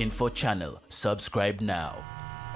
Info Channel. Subscribe now.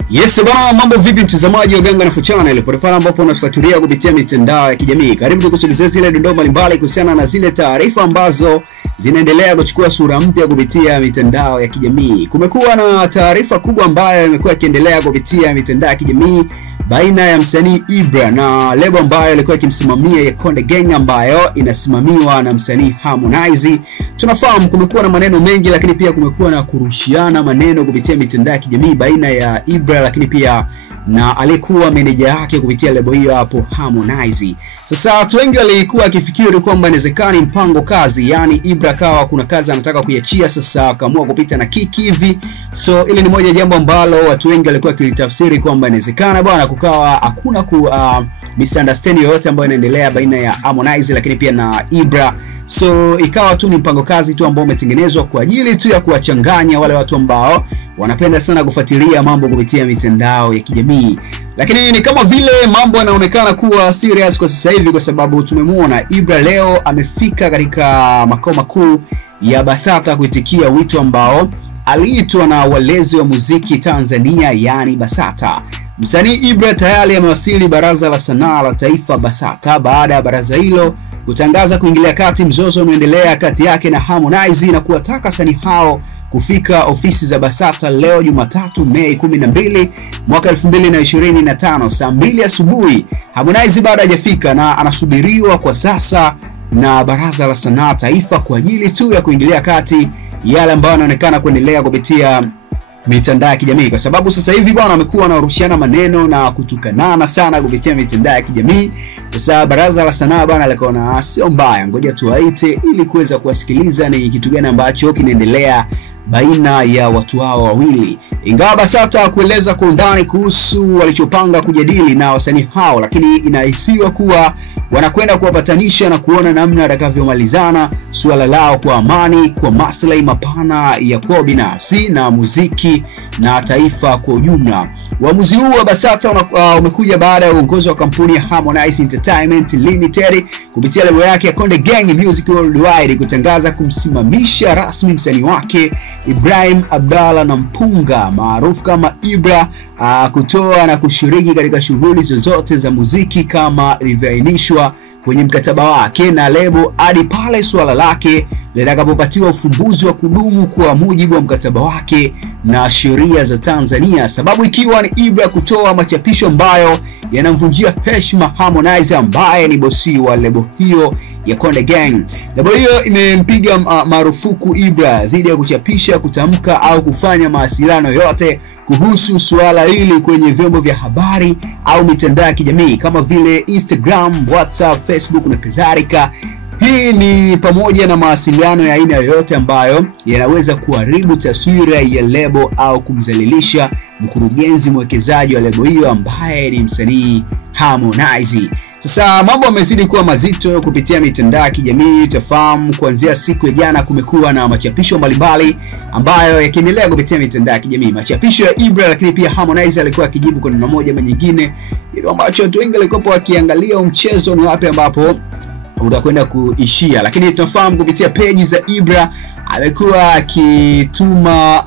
Yes bwana, mambo vipi mtazamaji wa Ganga Info Channel? Pale ambapo unafuatilia kupitia mitandao ya kijamii. Karibu tukusogezee zile dondoo mbalimbali kuhusiana na zile taarifa ambazo zinaendelea kuchukua sura mpya kupitia mitandao ya kijamii. Kumekuwa na taarifa kubwa ambayo imekuwa ikiendelea kupitia mitandao ya kijamii baina ya msanii Ibra na lebo ambayo ilikuwa ikimsimamia ya Konde Gang ambayo inasimamiwa na msanii Harmonize. Tunafahamu kumekuwa na maneno mengi, lakini pia kumekuwa na kurushiana maneno kupitia mitandao ya kijamii baina ya Ibra lakini pia na alikuwa meneja yake kupitia lebo hiyo hapo Harmonize. Sasa watu wengi walikuwa akifikiri kwamba inawezekana mpango kazi, yani Ibra kawa kuna kazi anataka kuiachia, sasa akaamua kupita na Kiki hivi. So ile ni moja jambo ambalo watu wengi walikuwa kilitafsiri kwamba inawezekana bwana kukawa hakuna misunderstanding yoyote ambayo inaendelea baina ya Harmonize lakini pia na Ibra. So ikawa tu ni mpango kazi tu ambao umetengenezwa kwa ajili tu ya kuwachanganya wale watu ambao wanapenda sana kufuatilia mambo kupitia mitandao ya kijamii. Lakini ni kama vile mambo yanaonekana kuwa serious kwa sasa hivi, kwa sababu tumemwona Ibra leo amefika katika makao makuu ya BASATA kuitikia wito ambao aliitwa na walezi wa muziki Tanzania, yani BASATA. Msanii Ibra tayari amewasili Baraza la Sanaa la Taifa BASATA baada ya baraza hilo kutangaza kuingilia kati mzozo unaoendelea kati yake na Harmonize na kuwataka wasanii hao kufika ofisi za BASATA leo Jumatatu Mei 12 mwaka 2025 saa 2 asubuhi. Harmonize bado hajafika na anasubiriwa kwa sasa na Baraza la Sanaa Taifa kwa ajili tu ya kuingilia kati yale ambayo yanaonekana kuendelea kupitia mitandao ya kijamii, kwa sababu sasa hivi bwana wamekuwa wanarushiana maneno na kutukanana sana kupitia mitandao ya kijamii. Sasa Baraza la Sanaa bwana likaona sio mbaya, ngoja tuwaite ili kuweza kuwasikiliza ni kitu gani ambacho kinaendelea baina ya watu hao wawili. Ingawa BASATA kueleza kwa undani kuhusu walichopanga kujadili na wasanii hao, lakini inahisiwa kuwa wanakwenda kuwapatanisha na kuona namna watakavyomalizana suala lao kwa amani, kwa maslahi mapana ya kwao binafsi na muziki na taifa kwa ujumla. Uamuzi huu wa BASATA umekuja baada ya uongozi wa kampuni ya Harmonize Entertainment Limited kupitia lebo yake ya Konde Gang Music Worldwide kutangaza kumsimamisha rasmi msanii wake Ibrahim Abdallah Nampunga maarufu kama Ibra kutoa na kushiriki katika shughuli zozote za muziki kama ilivyoainishwa kwenye mkataba wake na lebo hadi pale swala lake litakapopatiwa ufumbuzi wa kudumu kwa mujibu wa mkataba wake na sheria za Tanzania, sababu ikiwa ni Ibra kutoa machapisho ambayo yanamvunjia heshima Harmonize ambaye ni bosi wa lebo hiyo ya Konde Gang. Lebo hiyo imempiga marufuku Ibra dhidi ya kuchapisha, kutamka au kufanya mawasiliano yote kuhusu suala hili kwenye vyombo vya habari au mitandao ya kijamii kama vile Instagram, WhatsApp, Facebook na kadhalika. Hii ni pamoja na mawasiliano ya aina yoyote ambayo yanaweza kuharibu taswira ya lebo au kumzalilisha mkurugenzi mwekezaji wa lebo hiyo ambaye ni msanii Harmonize. Sasa mambo yamezidi kuwa mazito kupitia mitandao ya kijamii. Tafahamu kuanzia siku ya jana kumekuwa na machapisho mbalimbali ambayo yakiendelea kupitia mitandao ya kijamii. Machapisho ya Ibra lakini pia Harmonize alikuwa akijibu kwa namna moja ama nyingine, ile ambacho watu wengi walikuwa wakiangalia mchezo ni wapi ambapo utakwenda kuishia. Lakini tunafahamu kupitia page za Ibra alikuwa akituma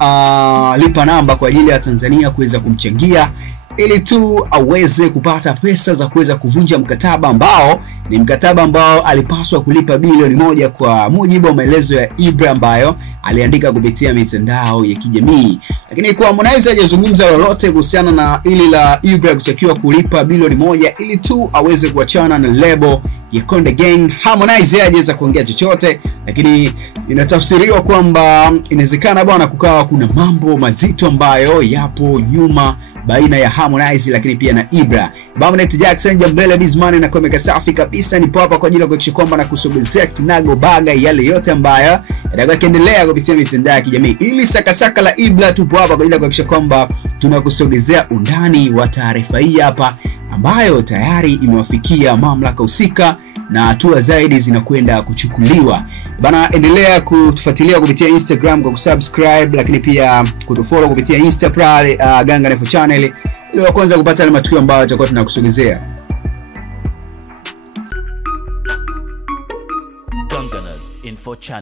lipa namba kwa ajili ya Tanzania kuweza kumchangia ili tu aweze kupata pesa za kuweza kuvunja mkataba ambao ni mkataba ambao alipaswa kulipa bilioni 1 kwa mujibu wa maelezo ya Ibra ambayo aliandika kupitia mitandao ya kijamii. Lakini kwa Harmonize hajazungumza lolote kuhusiana na ili la Ibra kutakiwa kulipa bilioni 1 ili tu aweze kuachana na lebo ya Konde Gang. Harmonize hajaweza kuongea chochote, lakini inatafsiriwa kwamba inawezekana bwana kukawa kuna mambo mazito ambayo yapo nyuma baina ya Harmonize lakini pia na Ibra. Bamnet Jackson Jambele Bizman na komeka safi kabisa, nipo hapa kwa ajili ya kuhakikisha kwamba na kusogezea kinago baga yale yote ambayo yanaendelea kupitia mitandao ya kijamii. Ili sakasaka la Ibra tupo hapa kwa ajili ya kuhakikisha kwamba tunakusogezea undani wa taarifa hii hapa ambayo tayari imewafikia mamlaka husika na hatua zaidi zinakwenda kuchukuliwa. Bana, endelea kutufuatilia kupitia Instagram kwa kusubscribe, lakini pia kutufollow kupitia Insta Ganga Info Channel ili wa kwanza kupata matukio ambayo tutakuwa tunakusogezea. Ganga Info Channel.